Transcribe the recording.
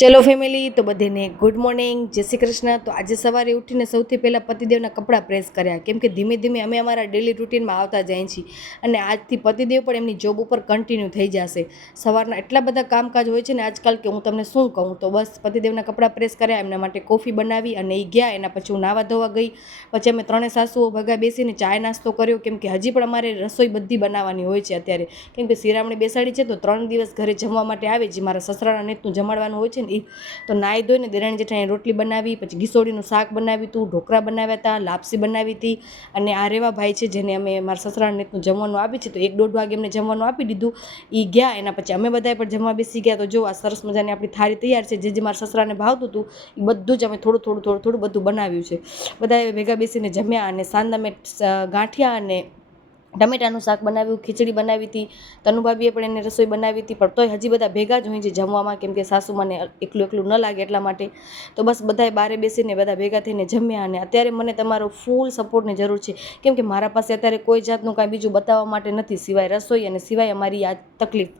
ચલો ફેમિલી, તો બધાને ગુડ મોર્નિંગ, જય શ્રી કૃષ્ણ. તો આજે સવારે ઉઠીને સૌથી પહેલાં પતિદેવના કપડાં પ્રેસ કર્યા, કેમ કે ધીમે ધીમે અમે અમારા ડેલી રૂટીનમાં આવતા જઈએ છીએ અને આજથી પતિદેવ પણ એમની જોબ ઉપર કન્ટિન્યુ થઈ જશે. સવારના એટલા બધા કામકાજ હોય છે ને આજકાલ કે હું તમને શું કહું. તો બસ પતિદેવના કપડાં પ્રેસ કર્યા, એમના માટે કોફી બનાવી અને એ ગયા. એના પછી હું નાવા ધોવા ગઈ. પછી અમે ત્રણેય સાસુઓ ભેગા બેસીને ચાય નાસ્તો કર્યો, કેમ કે હજી પણ અમારે રસોઈ બધી બનાવવાની હોય છે અત્યારે, કેમ કે શિરામણી બેસાડી છે તો 3 દિવસ ઘરે જમવા માટે આવે, જે મારા સસરાના નેતનું જમાડવાનું હોય છે ને એ. તો નાહી ધોઈને દેરાણી જેઠાણી રોટલી બનાવી, પછી ગીસોડીનું શાક બનાવ્યું હતું, ઢોકળા બનાવ્યા હતા, લાપસી બનાવી હતી. અને આ રેવા ભાઈ છે જેને અમે મારા સસરાના નેતનું જમવાનું આપી છે, તો 1-1.5 વાગે એમને જમવાનું આપી દીધું. એ ગયા. એના પછી અમે બધાએ પણ જમવા બેસી ગયા. તો જો આ સરસ મજાની આપણી થાળી તૈયાર છે. જે મારા સસરાને ભાવતું હતું એ બધું જ અમે થોડું બધું બનાવ્યું છે. બધાએ ભેગા બેસીને જમ્યા અને સાંજના મેં ગાંઠિયા અને ટમેટાનું શાક બનાવ્યું, ખીચડી બનાવી હતી. તનુભાભીએ પણ એને રસોઈ બનાવી હતી, પણ તોય હજી બધા ભેગા જ હોય છે જમવામાં, કેમ કે સાસુમાને એકલું ન લાગે એટલા માટે. તો બસ બધાએ બારે બેસીને બધા ભેગા થઈને જમ્યા. અને અત્યારે મને તમારો ફૂલ સપોર્ટની જરૂર છે, કેમ કે મારા પાસે અત્યારે કોઈ જાતનું કાંઈ બીજું બતાવવા માટે નથી સિવાય રસોઈ અને સિવાય અમારી આ તકલીફ.